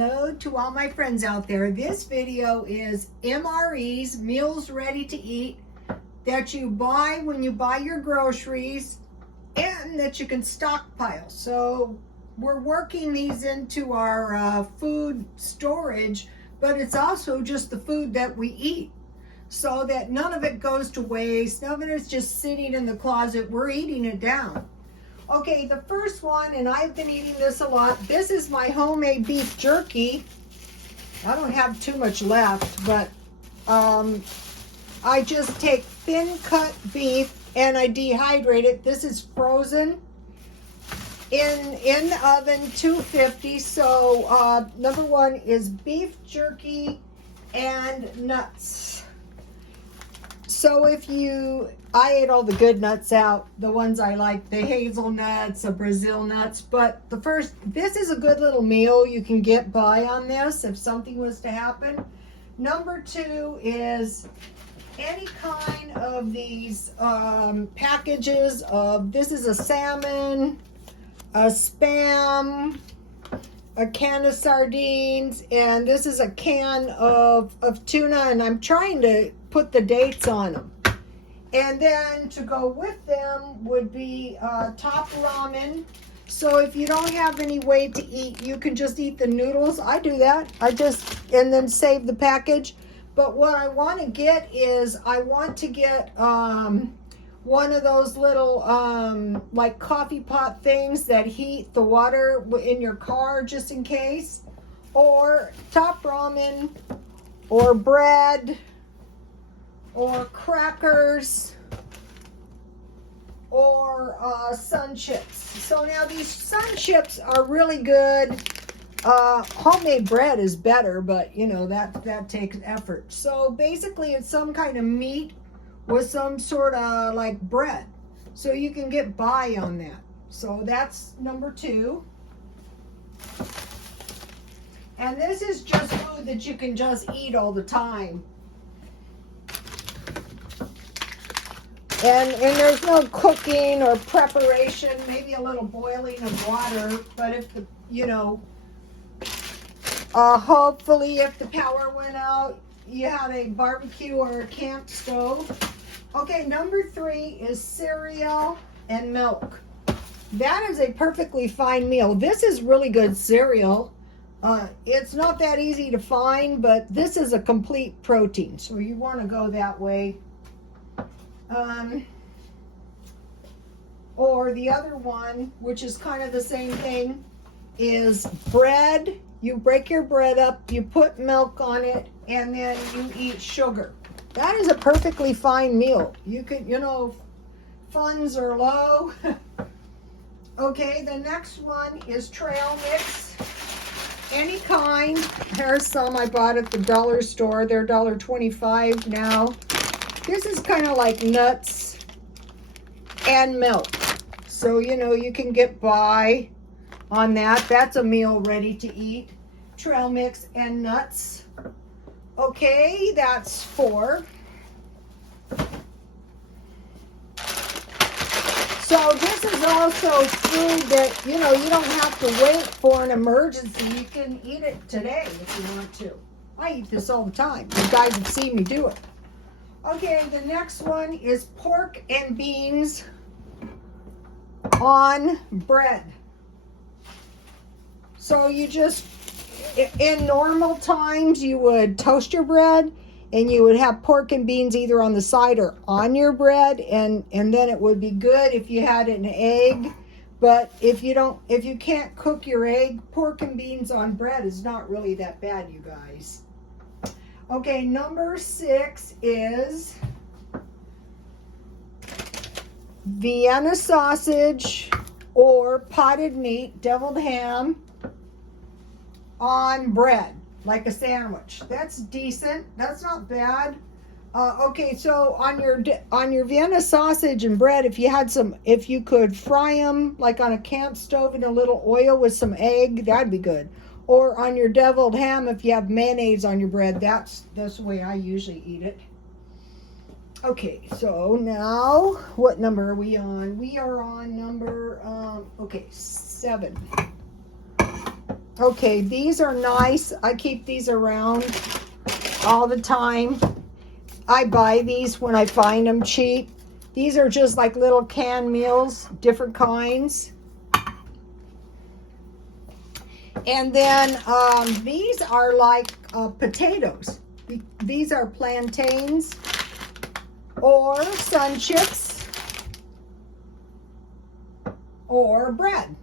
Hello to all my friends out there. This video is MREs, meals ready to eat, that you buy when you buy your groceries and that you can stockpile. So we're working these into our food storage, but it's also just the food that we eat, so that none of it goes to waste. None of it is just sitting in the closet. We're eating it down. Okay, the first one, and I've been eating this a lot. This is my homemade beef jerky. I don't have too much left, but I just take thin cut beef and I dehydrate it. This is frozen in the oven, 250. So number one is beef jerky and nuts. So I ate all the good nuts out, the ones I like, the hazelnuts, the Brazil nuts, but this is a good little meal you can get by on this if something was to happen. Number two is any kind of these packages of, this is a salmon, a Spam, a can of sardines, and this is a can of tuna, and I'm trying to put the dates on them. And then to go with them would be top ramen. So if you don't have any way to eat, you can just eat the noodles. I do that. And then save the package. But what I want to get is, I want to get one of those little like coffee pot things that heat the water in your car just in case. Or top ramen, or bread, or crackers, or sun chips. So now these sun chips are really good. Homemade bread is better, but you know, that takes effort. So basically it's some kind of meat with some sort of like bread. So you can get by on that. So that's number two. And this is just food that you can just eat all the time. And there's no cooking or preparation, maybe a little boiling of water, but if the, hopefully if the power went out, you had a barbecue or a camp stove. Okay, number three is cereal and milk. That is a perfectly fine meal. This is really good cereal. It's not that easy to find, but this is a complete protein, so you want to go that way. Or the other one, which is kind of the same thing, is bread. You break your bread up, you put milk on it, and then you eat sugar. That is a perfectly fine meal. You could, funds are low. Okay, the next one is trail mix. Any kind. Here's some I bought at the dollar store. They're $1.25 now. This is kind of like nuts and milk. So, you can get by on that. That's a meal ready to eat. Trail mix and nuts. Okay, that's 4. So this is also food that, you don't have to wait for an emergency. You can eat it today if you want to. I eat this all the time. You guys have seen me do it. Okay, the next one is pork and beans on bread. So you just, in normal times, you would toast your bread and you would have pork and beans either on the side or on your bread, and then it would be good if you had an egg. But if you can't cook your egg, pork and beans on bread is not really that bad, you guys. Okay, number 6 is Vienna sausage or potted meat, deviled ham, on bread, like a sandwich. That's decent. That's not bad. Okay, so on your Vienna sausage and bread, if you could fry them like on a camp stove in a little oil with some egg, that'd be good. Or on your deviled ham, if you have mayonnaise on your bread, that's the way I usually eat it. Okay, so now, what number are we on? We are on number, 7. Okay, these are nice. I keep these around all the time. I buy these when I find them cheap. These are just like little canned meals, different kinds. And then these are like potatoes. These are plantains or sun chips or bread.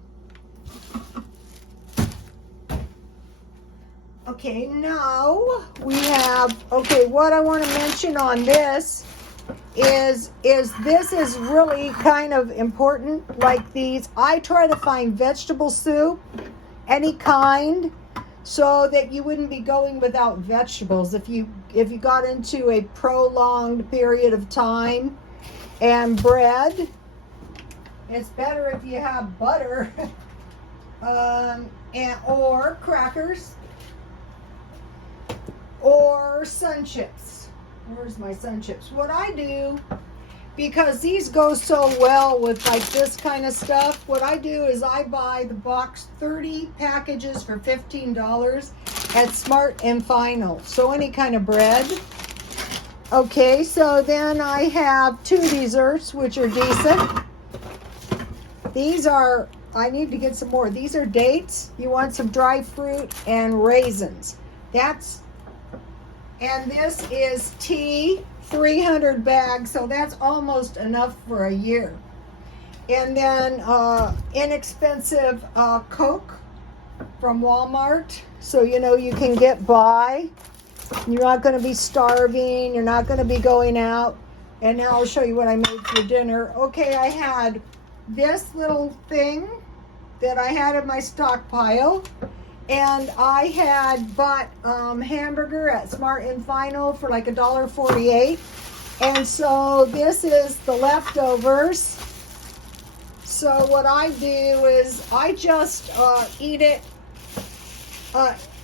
Okay, now we have, okay, what I want to mention on this is this is really kind of important. Like these, I try to find vegetable soup, any kind, so that you wouldn't be going without vegetables if you got into a prolonged period of time. And bread, it's better if you have butter or crackers or sun chips. Where's my sun chips? What I do, because these go so well with like this kind of stuff, what I do is I buy the box 30 packages for $15 at Smart and Final. So any kind of bread. Okay, so then I have two desserts, which are decent. These are, I need to get some more. These are dates. You want some dry fruit and raisins. And this is tea, 300 bags, so that's almost enough for a year. And then inexpensive Coke from Walmart, so you know you can get by. You're not going to be starving. You're not going to be going out. And now I'll show you what I made for dinner. Okay, I had this little thing that I had in my stockpile. And I had bought hamburger at Smart and Final for like $1.48. And so this is the leftovers. So what I do is I just eat it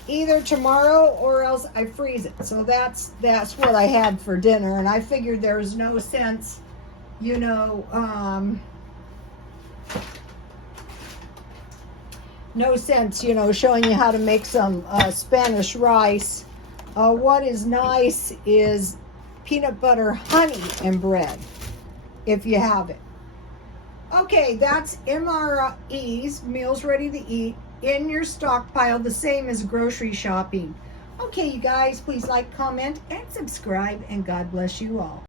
either tomorrow or else I freeze it. So that's what I had for dinner. And I figured there was no sense, you know, showing you how to make some Spanish rice. What is nice is peanut butter, honey, and bread, if you have it. Okay, that's MREs, meals ready to eat, in your stockpile, the same as grocery shopping. Okay, you guys, please like, comment, and subscribe, and God bless you all.